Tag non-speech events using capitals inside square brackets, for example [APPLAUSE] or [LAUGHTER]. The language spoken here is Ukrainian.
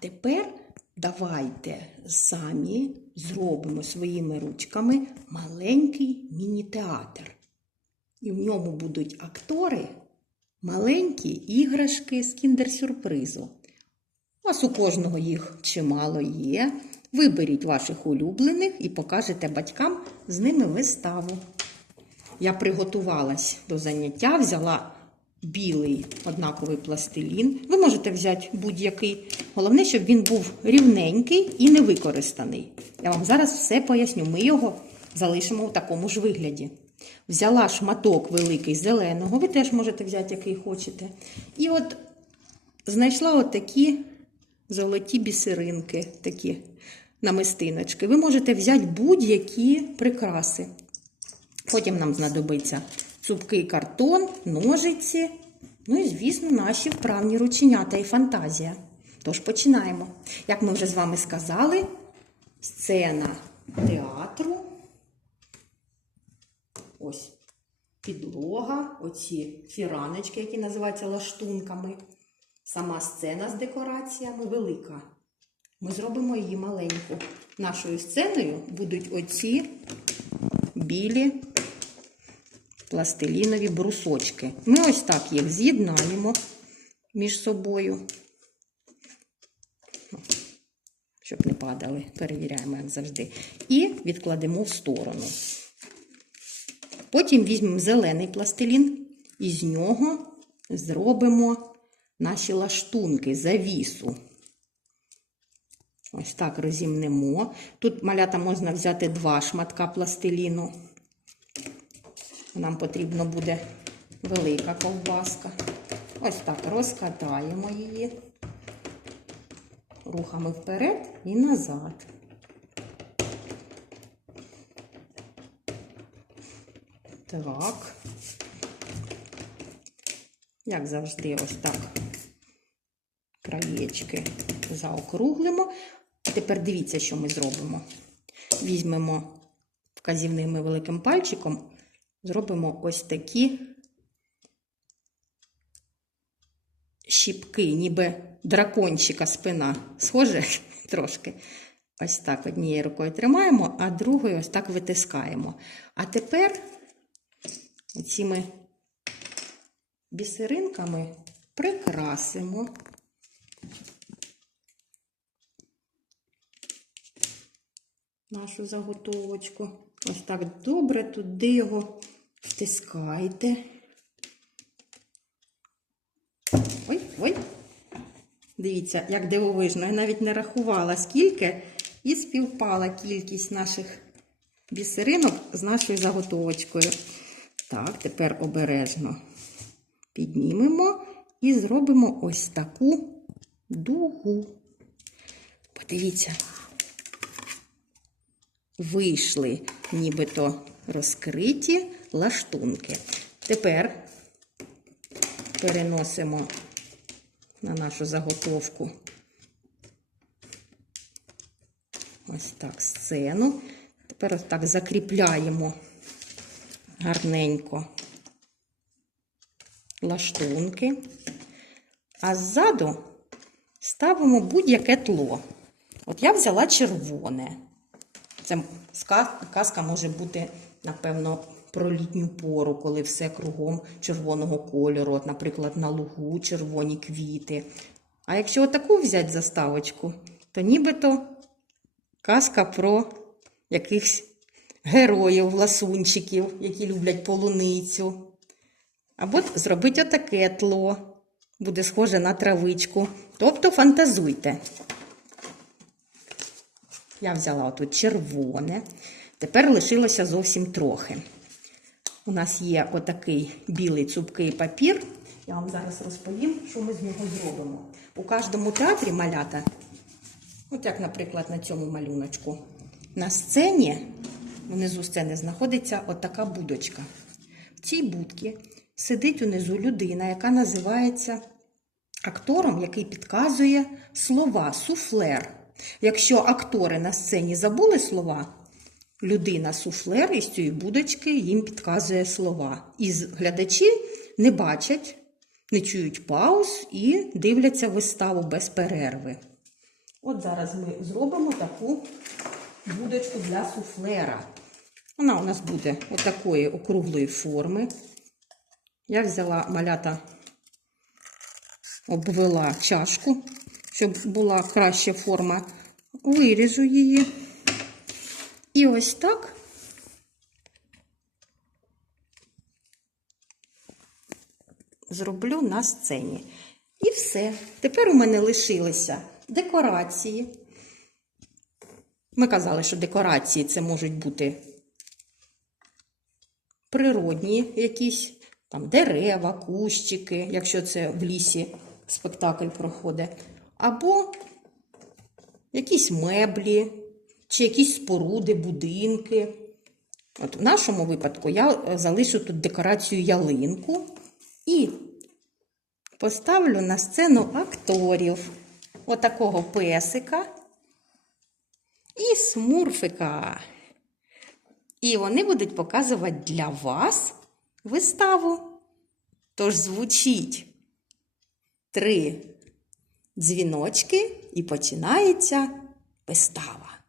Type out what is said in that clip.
тепер давайте самі зробимо своїми ручками маленький міні-театр. І в ньому будуть актори маленькі іграшки з кіндер-сюрпризу. У вас у кожного їх чимало є. Виберіть ваших улюблених і покажете батькам з ними виставу. Я приготувалась до заняття, взяла білий однаковий пластилін. Ви можете взяти будь-який. Головне, щоб він був рівненький і не використаний. Я вам зараз все поясню. Ми його залишимо в такому ж вигляді. Взяла шматок великий зеленого, ви теж можете взяти, який хочете. І от знайшла отакі золоті бісеринки, такі намистиночки. Ви можете взяти будь-які прикраси. Потім нам знадобиться цупкий картон, ножиці, ну і, звісно, наші вправні рученята і фантазія. Тож починаємо. Як ми вже з вами сказали, сцена театру. Ось підлога, оці фіраночки, які називаються лаштунками. Сама сцена з декораціями велика. Ми зробимо її маленьку. Нашою сценою будуть оці білі пластилінові брусочки. Ми ось так їх з'єднаємо між собою, щоб не падали. Перевіряємо, як завжди. І відкладемо в сторону. Потім візьмемо зелений пластилін і з нього зробимо наші лаштунки, завісу. Ось так розімнемо. Тут малята можна взяти два шматка пластиліну. Нам потрібно буде велика ковбаска. Ось так розкатаємо її рухами вперед і назад. Так. Як завжди, ось так краєчки заокруглимо. А тепер дивіться, що ми зробимо. Візьмемо вказівним великим пальчиком, зробимо ось такі щіпки, ніби дракончика спина. Схоже [LAUGHS] трошки. Ось так однією рукою тримаємо, а другою ось так витискаємо. А тепер цими бісеринками прикрасимо. Нашу заготовочку. Ось так добре туди його втискайте. Ой, ой. Дивіться, як дивовижно. Я навіть не рахувала, скільки, і співпала кількість наших бісеринок з нашою заготовочкою. Так, тепер обережно піднімемо і зробимо ось таку дугу. Подивіться, вийшли нібито розкриті лаштунки. Тепер переносимо на нашу заготовку ось так сцену. Тепер ось так закріпляємо гарненько лаштунки, а ззаду ставимо будь-яке тло. От я взяла червоне. Це казка може бути, напевно, про літню пору, коли все кругом червоного кольору, от, наприклад, на лугу червоні квіти. А якщо отаку взяти заставочку, то нібито казка про якихось героїв, ласунчиків, які люблять полуницю. Або зробити отаке тло. Буде схоже на травичку. Тобто фантазуйте. Я взяла отут червоне. Тепер лишилося зовсім трохи. У нас є отакий білий цупкий папір. Я вам зараз розповім, що ми з нього зробимо. У кожному театрі малята, от як, наприклад, на цьому малюночку, на сцені, внизу сцени знаходиться отака будочка. В цій будці сидить унизу людина, яка називається актором, який підказує слова, суфлер. Якщо актори на сцені забули слова, людина суфлер із цієї будочки їм підказує слова. І глядачі не бачать, не чують пауз і дивляться виставу без перерви. От зараз ми зробимо таку будочку для суфлера. Вона у нас буде отакої округлої форми. Я взяла малята, обвела чашку, щоб була краща форма. Виріжу її. І ось так зроблю на сцені. І все. Тепер у мене лишилися декорації. Ми казали, що декорації це можуть бути природні якісь там дерева, кущики, якщо це в лісі спектакль проходить, або якісь меблі, чи якісь споруди, будинки. От в нашому випадку я е, залишу тут декорацію ялинку і поставлю на сцену акторів. Отакого песика і смурфика. І вони будуть показувати для вас виставу. Тож звучить три дзвіночки і починається вистава.